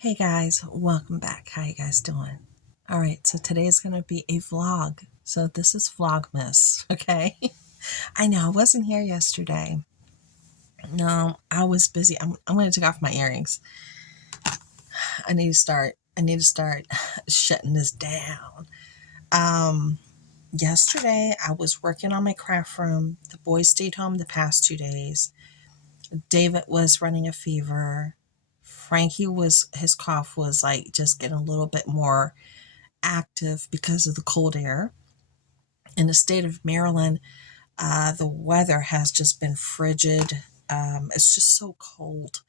Hey guys, welcome back. How you guys doing? All right, so today is going to be a vlog. So this is Vlogmas, okay? I know I wasn't here yesterday. No, I was busy. I'm going to take off my earrings. I need to start shutting this down. Um Yesterday I was working on my craft room. The boys stayed home the past 2 days. David was running a fever. Frankie was his cough was like just getting a little bit more active because of the cold air. In the state of Maryland, the weather has just been frigid. It's just so cold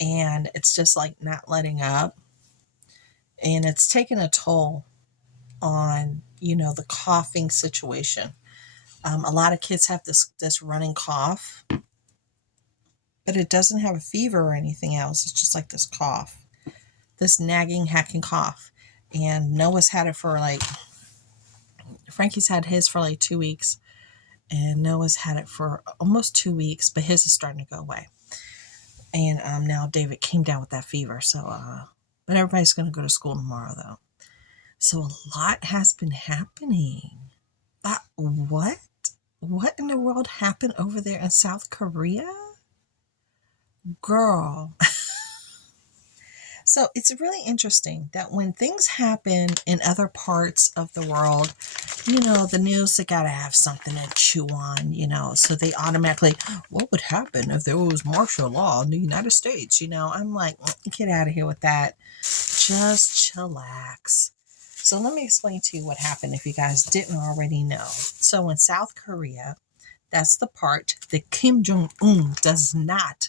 and it's just like not letting up. And it's taken a toll on, the coughing situation. A lot of kids have this running cough, but it doesn't have a fever or anything else. It's just like this cough, this nagging, hacking cough. And Noah's had it for Frankie's had his for like 2 weeks. And Noah's had it for almost 2 weeks, but his is starting to go away. And now David came down with that fever. But everybody's going to go to school tomorrow, though. So a lot has been happening. What? What in the world happened over there in South Korea? Girl. So it's really interesting that when things happen in other parts of the world, the news, they got to have something to chew on, so they automatically, what would happen if there was martial law in the United States? I'm like, get out of here with that. Just chillax. So let me explain to you what happened if you guys didn't already know. So in South Korea, that's the part that Kim Jong-un does not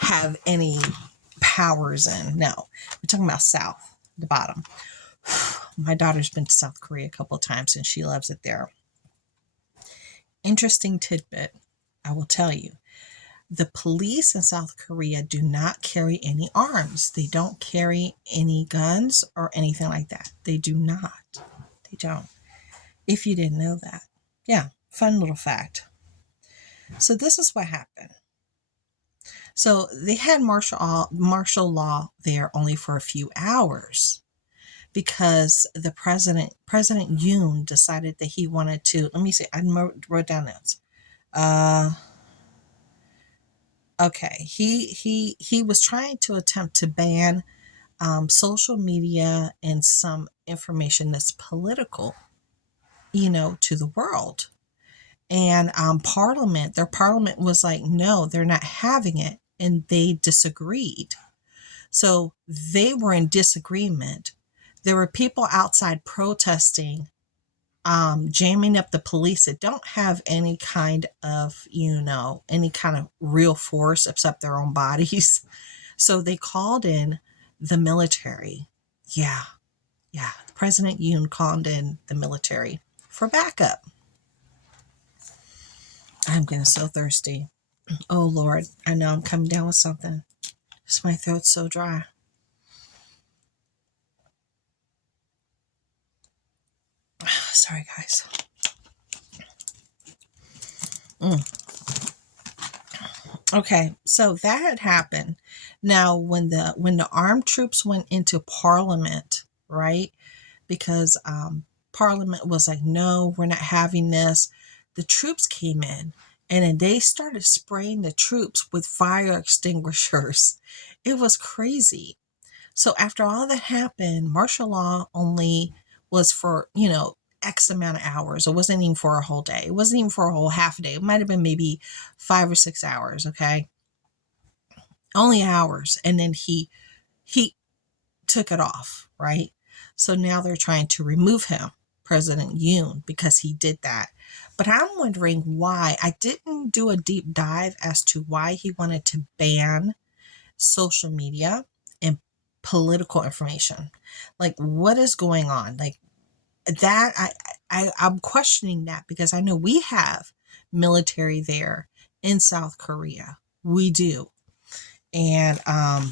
have any powers in. No, we're talking about South, the bottom. My daughter's been to South Korea a couple of times and she loves it there. Interesting tidbit, I will tell you. The police in South Korea do not carry any arms. They don't carry any guns or anything like that. They do not. They don't. If you didn't know that. Yeah, fun little fact. So this is what happened. So they had martial law there only for a few hours because the President Yoon, decided that he wanted to. Let me see. I wrote down notes. Okay, he was trying to attempt to ban social media and some information that's political, to the world. And their parliament was like, no, they're not having it, and they disagreed. So they were in disagreement. There were people outside protesting, jamming up the police that don't have any kind of, real force except their own bodies. So they called in the military. Yeah, yeah. President Yoon called in the military for backup. I'm getting so thirsty. Oh, Lord. I know I'm coming down with something. Just my throat's so dry. Sorry, guys. Okay, so that had happened. Now, when the armed troops went into Parliament, right? Because Parliament was like, no, we're not having this. The troops came in, and then they started spraying the troops with fire extinguishers. It was crazy. So after all that happened, martial law only was for, X amount of hours. It wasn't even for a whole day. It wasn't even for a whole half a day. It might have been maybe 5 or 6 hours. Okay. Only hours. And then he took it off. Right. So now they're trying to remove him, President Yoon, because he did that. But I'm wondering why. I didn't do a deep dive as to why he wanted to ban social media and political information. Like, what is going on? Like that, I'm questioning that because I know we have military there in South Korea. We do. And I'm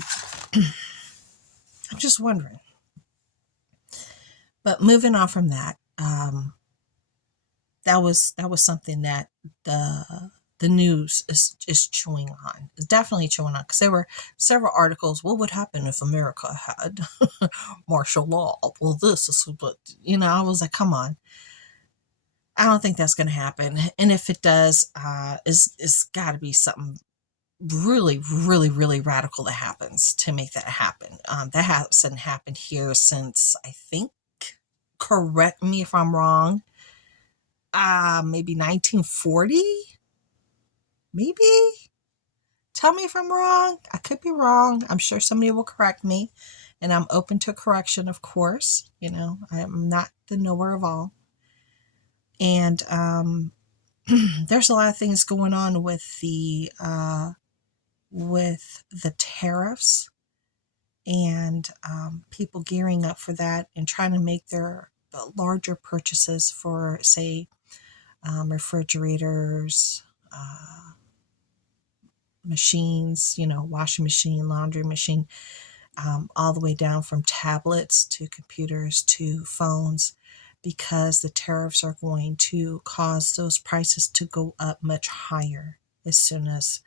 just wondering. But moving on from that, that was something that the the news is chewing on. It's definitely chewing on, because there were several articles. What would happen if America had martial law? Well, this is what, I was like, come on. I don't think that's going to happen. And if it does, it's got to be something really, really, really radical that happens to make that happen. That hasn't happened here since, I think, correct me if I'm wrong, maybe 1940, maybe. Tell me if I'm wrong. I could be wrong. I'm sure somebody will correct me, and I'm open to correction, of course. I'm not the knower of all. And there's a lot of things going on with the tariffs, and people gearing up for that and trying to make their larger purchases for, say, refrigerators, machines, washing machine, laundry machine, all the way down from tablets to computers to phones, because the tariffs are going to cause those prices to go up much higher as soon as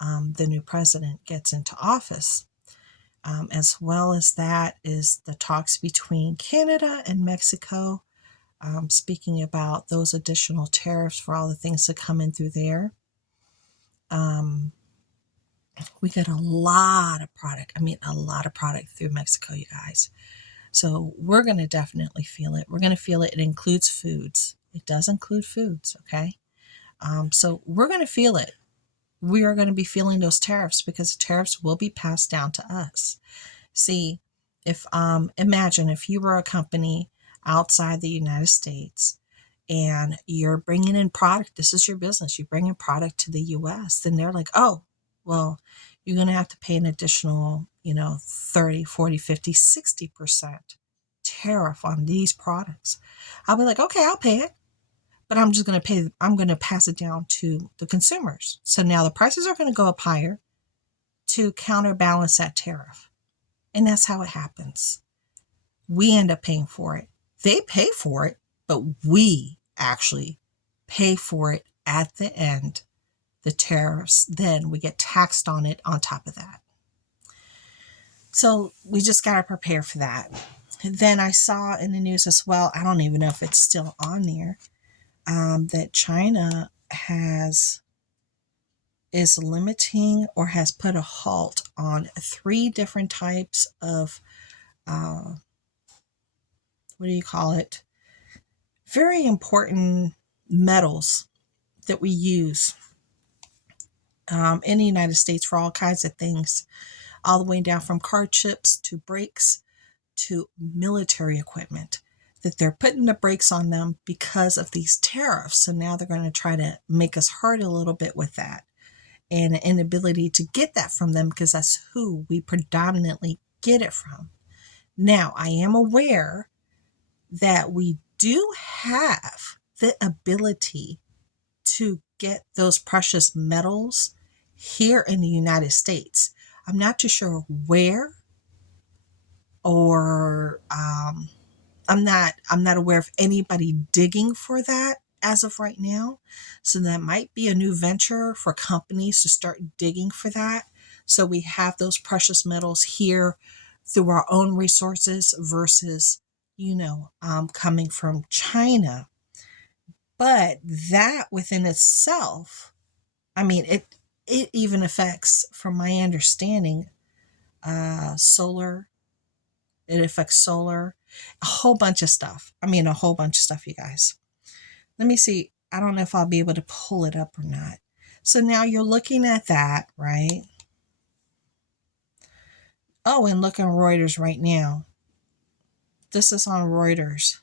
the new president gets into office. As well as that is the talks between Canada and Mexico, speaking about those additional tariffs for all the things that come in through there. We get a lot of product. A lot of product through Mexico, you guys. So we're going to definitely feel it. We're going to feel it. It includes foods. It does include foods, okay? So we're going to feel it. We are going to be feeling those tariffs, because the tariffs will be passed down to us. See, if imagine if you were a company outside the United States and you're bringing in product, this is your business, you bring in product to the US, then they're like, oh, well, you're going to have to pay an additional, 30, 40, 50, 60% tariff on these products. I'll be like, okay, I'll pay it, but I'm going to pass it down to the consumers. So now the prices are going to go up higher to counterbalance that tariff. And that's how it happens. We end up paying for it. They pay for it, but we actually pay for it at the end. The tariffs, then we get taxed on it on top of that. So we just got to prepare for that. And then I saw in the news as well, I don't even know if it's still on there, that China is limiting or has put a halt on 3 different types of what do you call it? Very important metals that we use in the United States for all kinds of things, all the way down from car chips to brakes to military equipment, that they're putting the brakes on them because of these tariffs. So now they're going to try to make us hurt a little bit with that, and an inability to get that from them, because that's who we predominantly get it from. Now, I am aware that we do have the ability to get those precious metals here in the United States. I'm not too sure where, or I'm not aware of anybody digging for that as of right now. So that might be a new venture for companies to start digging for that. So we have those precious metals here through our own resources versus, coming from China. But that within itself, it even affects, from my understanding, solar. It affects solar, a whole bunch of stuff. A whole bunch of stuff, you guys. Let me see. I don't know if I'll be able to pull it up or not. So now you're looking at that, right? Oh, and look on Reuters right now. This is on Reuters.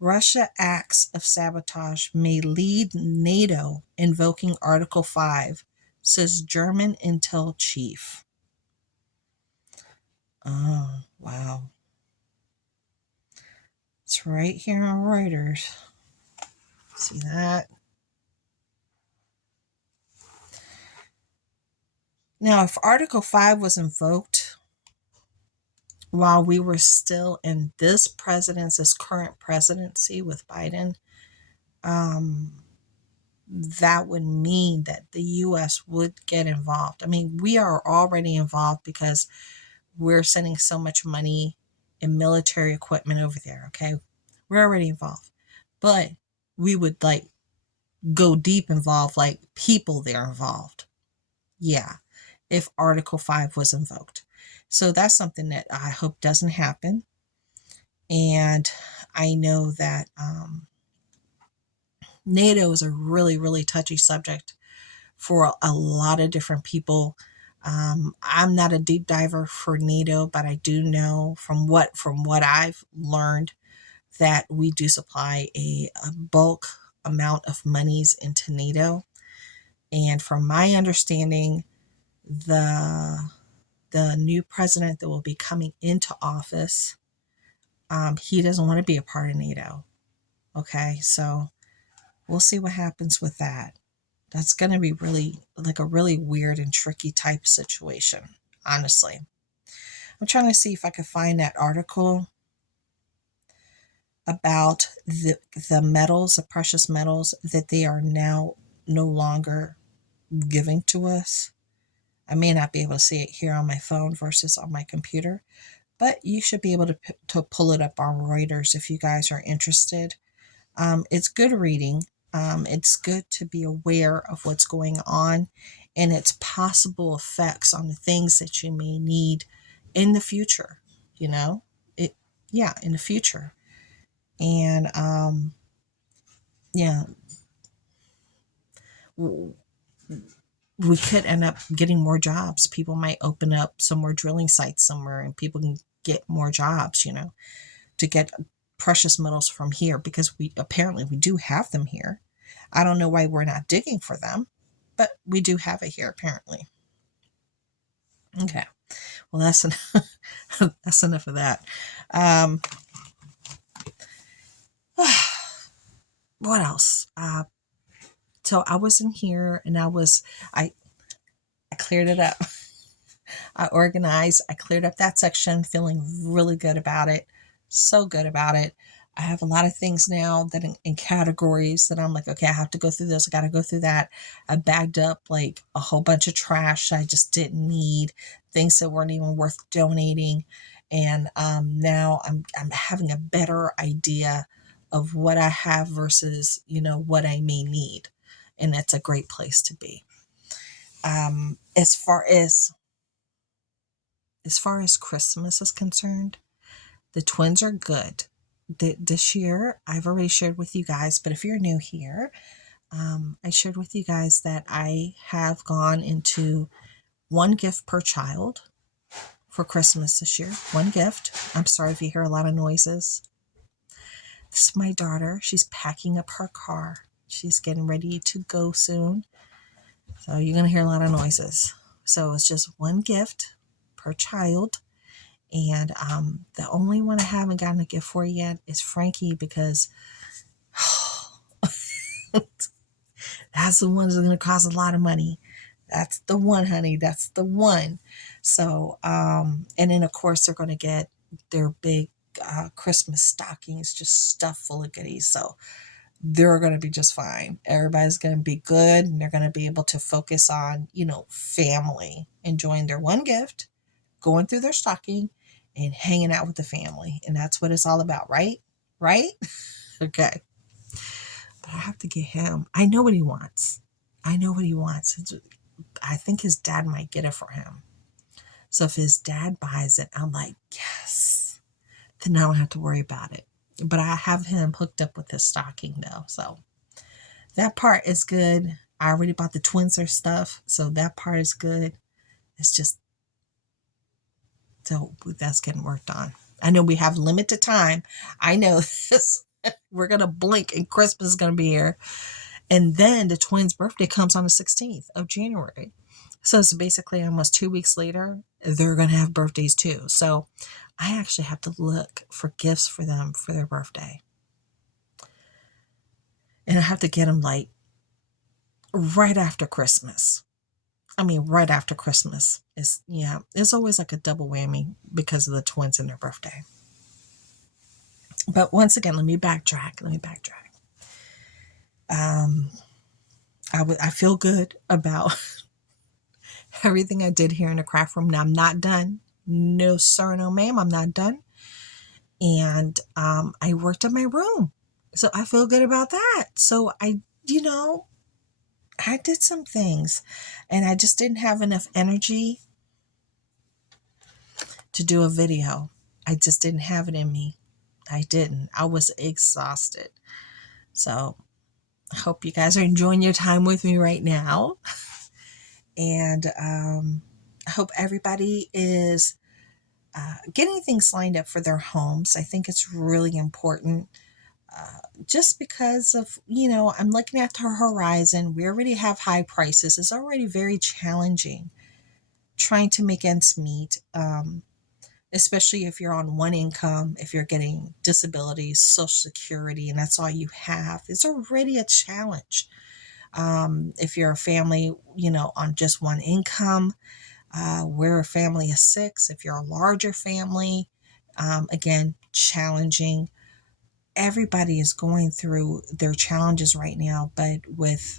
Russia acts of sabotage may lead NATO invoking Article 5, says German intel chief. Oh, wow. It's right here on Reuters. See that? Now, if Article 5 was invoked while we were still in this current presidency with Biden, that would mean that the US would get involved. I mean, we are already involved because we're sending so much money in military equipment over there, okay? We're already involved. But we would like go deep involved, like people there involved. Yeah, if Article 5 was invoked. So that's something that I hope doesn't happen. And I know that NATO is a really, really touchy subject for a lot of different people. I'm not a deep diver for NATO, but I do know from what I've learned that we do supply a bulk amount of monies into NATO. And from my understanding, the the new president that will be coming into office, he doesn't want to be a part of NATO. Okay, so we'll see what happens with that. That's going to be really like a really weird and tricky type situation, honestly. I'm trying to see if I could find that article about the metals, the precious metals that they are now no longer giving to us. I may not be able to see it here on my phone versus on my computer, but you should be able to pull it up on Reuters if you guys are interested. It's good reading. It's good to be aware of what's going on and its possible effects on the things that you may need in the future. You know, it, yeah, in the future. And yeah, we could end up getting more jobs. People might open up some more drilling sites somewhere and people can get more jobs, to get precious metals from here because we apparently we do have them here. I don't know why we're not digging for them, but we do have it here apparently. Okay. Well, that's enough of that. Um, what else? So I was in here and I I cleared it up. I organized, I cleared up that section, feeling really good about it. So good about it. I have a lot of things now that in categories that I'm like, okay, I have to go through this. I got to go through that. I bagged up like a whole bunch of trash I just didn't need, things that weren't even worth donating. And now I'm having a better idea of what I have versus, what I may need. And that's a great place to be. As far as Christmas is concerned, the twins are good. This year, I've already shared with you guys, but if you're new here, I shared with you guys that I have gone into one gift per child for Christmas this year. One gift. I'm sorry if you hear a lot of noises. This is my daughter. She's packing up her car. She's getting ready to go soon. So you're going to hear a lot of noises. So it's just one gift per child. And the only one I haven't gotten a gift for yet is Frankie because that's the one that's going to cost a lot of money. That's the one, honey. That's the one. So, and then of course they're going to get their big Christmas stockings, just stuffed full of goodies. So they're going to be just fine. Everybody's going to be good and they're going to be able to focus on, family, enjoying their one gift, going through their stocking and hanging out with the family. And that's what it's all about, right? Right? Okay. But I have to get him. I know what he wants. I think his dad might get it for him. So if his dad buys it, I'm like, yes. Then I don't have to worry about it. But I have him hooked up with his stocking though. So that part is good. I already bought the Twinser stuff. So that part is good. It's just, so that's getting worked on. I know we have limited time. I know this. We're going to blink and Christmas is going to be here. And then the twins' birthday comes on the 16th of January. So it's basically almost 2 weeks later, they're going to have birthdays too. So I actually have to look for gifts for them for their birthday. And I have to get them like right after Christmas. I mean, right after Christmas. It's always like a double whammy because of the twins and their birthday. But once again, let me backtrack. I feel good about everything I did here in the craft room. Now I'm not done. No sir, no ma'am, I'm not done. And I worked in my room. So I feel good about that. So you know, I did some things and I just didn't have enough energy to do a video. I just didn't have it in me. I didn't. I was exhausted. So I hope you guys are enjoying your time with me right now. And I hope everybody is getting things lined up for their homes. I think it's really important. Just because of, I'm looking at the horizon. We already have high prices. It's already very challenging trying to make ends meet, especially if you're on one income, if you're getting disability, Social Security, and that's all you have. It's already a challenge. If you're a family, on just one income, we're a family of six. If you're a larger family, again, challenging. Everybody is going through their challenges right now, but with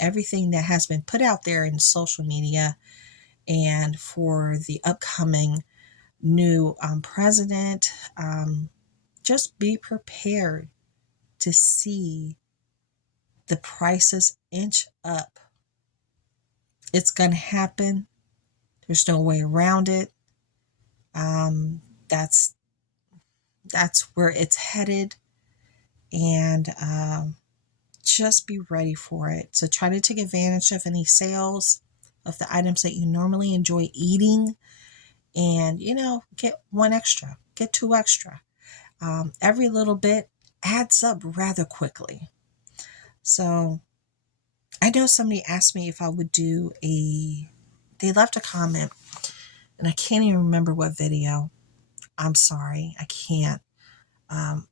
everything that has been put out there in social media and for the upcoming new president, just be prepared to see the prices inch up. It's going to happen. There's no way around it. Um, that's where it's headed, and just be ready for it. So try to take advantage of any sales of the items that you normally enjoy eating, and get one extra, get two extra. Every little bit adds up rather quickly. So I know somebody asked me if I would do they left a comment, and I can't even remember what video. I'm sorry, I can't,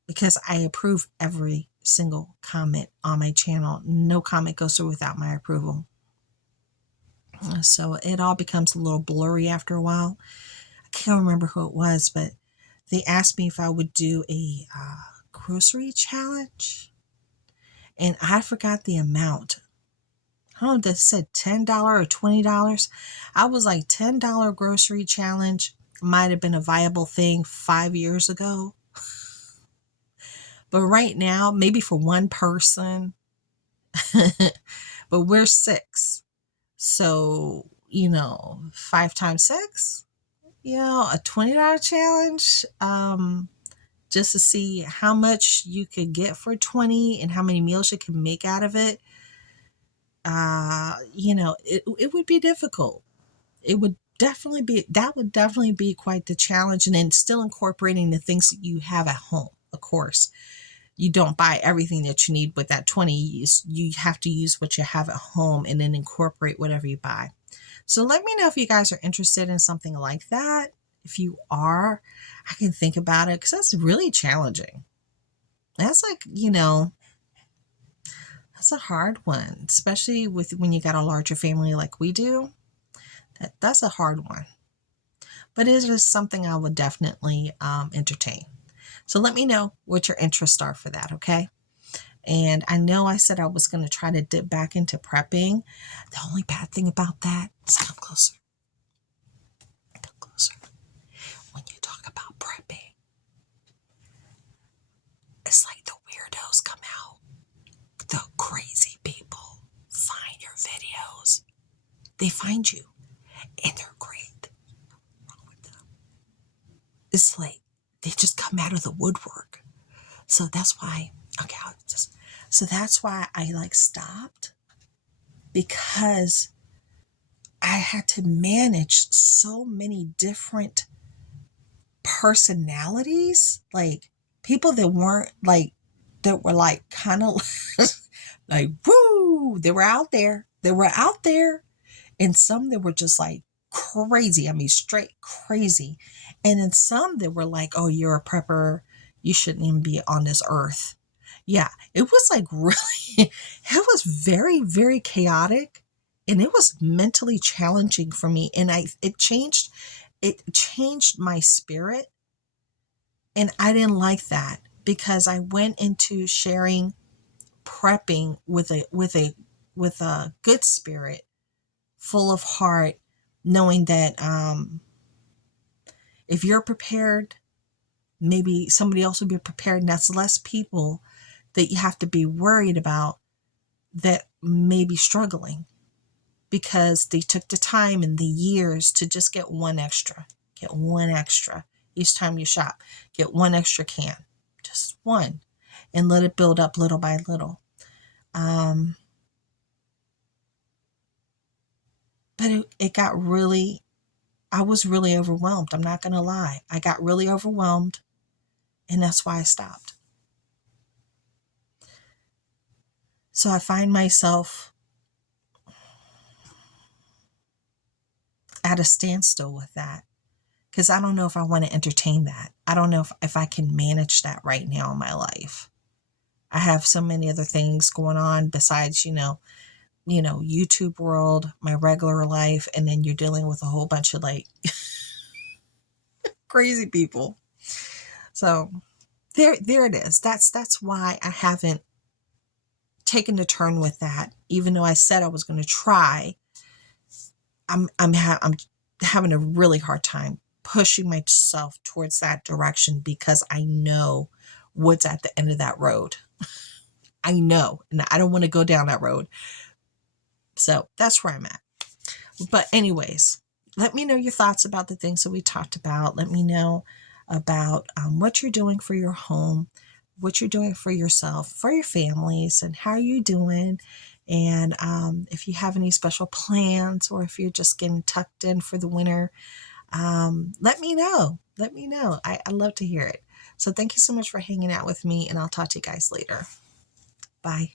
because I approve every single comment on my channel. No comment goes through without my approval. So it all becomes a little blurry after a while. I can't remember who it was, but they asked me if I would do a grocery challenge, and I forgot the amount. I don't know if they said $10 or $20. I was like, $10 grocery challenge might have been a viable thing 5 years ago. But right now, maybe for one person, but we're six. So, 5 times 6, a $20 challenge, just to see how much you could get for 20 and how many meals you can make out of it. It would be difficult. It would that would definitely be quite the challenge. And then still incorporating the things that you have at home. Of course, you don't buy everything that you need with that 20. You have to use what you have at home and then incorporate whatever you buy. So let me know if you guys are interested in something like that. If you are, I can think about it, because that's really challenging. That's like, that's a hard one, especially when you got a larger family like we do. That's a hard one. But it is something I would definitely entertain. So let me know what your interests are for that, okay? And I know I said I was going to try to dip back into prepping. The only bad thing about that is come closer. Come closer. When you talk about prepping, it's like the weirdos come out. The crazy people find your videos. They find you, and they're great. What's wrong with them? It's like they just come out of the woodwork. So that's why, okay, so that's why I stopped, because I had to manage so many different personalities, like people that weren't that were kind of like, woo, they were out there. And some that were just crazy. I mean, straight crazy. And then some that were like, oh, you're a prepper. You shouldn't even be on this earth. Yeah, it was really, it was very, very chaotic. And it was mentally challenging for me. And it changed my spirit. And I didn't like that, because I went into sharing prepping with a with a good spirit, full of heart, knowing that if you're prepared, maybe somebody else will be prepared, and that's less people that you have to be worried about that may be struggling because they took the time and the years to just get one extra. Get one extra each time you shop. Get one extra can, just one, and let it build up little by little. But it got really, I was really overwhelmed. I'm not going to lie. I got really overwhelmed, and that's why I stopped. So I find myself at a standstill with that because I don't know if I want to entertain that. I don't know if I can manage that right now in my life. I have so many other things going on besides, YouTube world, my regular life, and then you're dealing with a whole bunch of like crazy people. So there it is. That's why I haven't taken the turn with that, even though I said I was going to try. I'm having a really hard time pushing myself towards that direction because I know what's at the end of that road. I know, and I don't want to go down that road. So that's where I'm at. But anyways, let me know your thoughts about the things that we talked about. Let me know about what you're doing for your home, what you're doing for yourself, for your families, and how you're doing. And if you have any special plans or if you're just getting tucked in for the winter, let me know. Let me know. I love to hear it. So thank you so much for hanging out with me, and I'll talk to you guys later. Bye.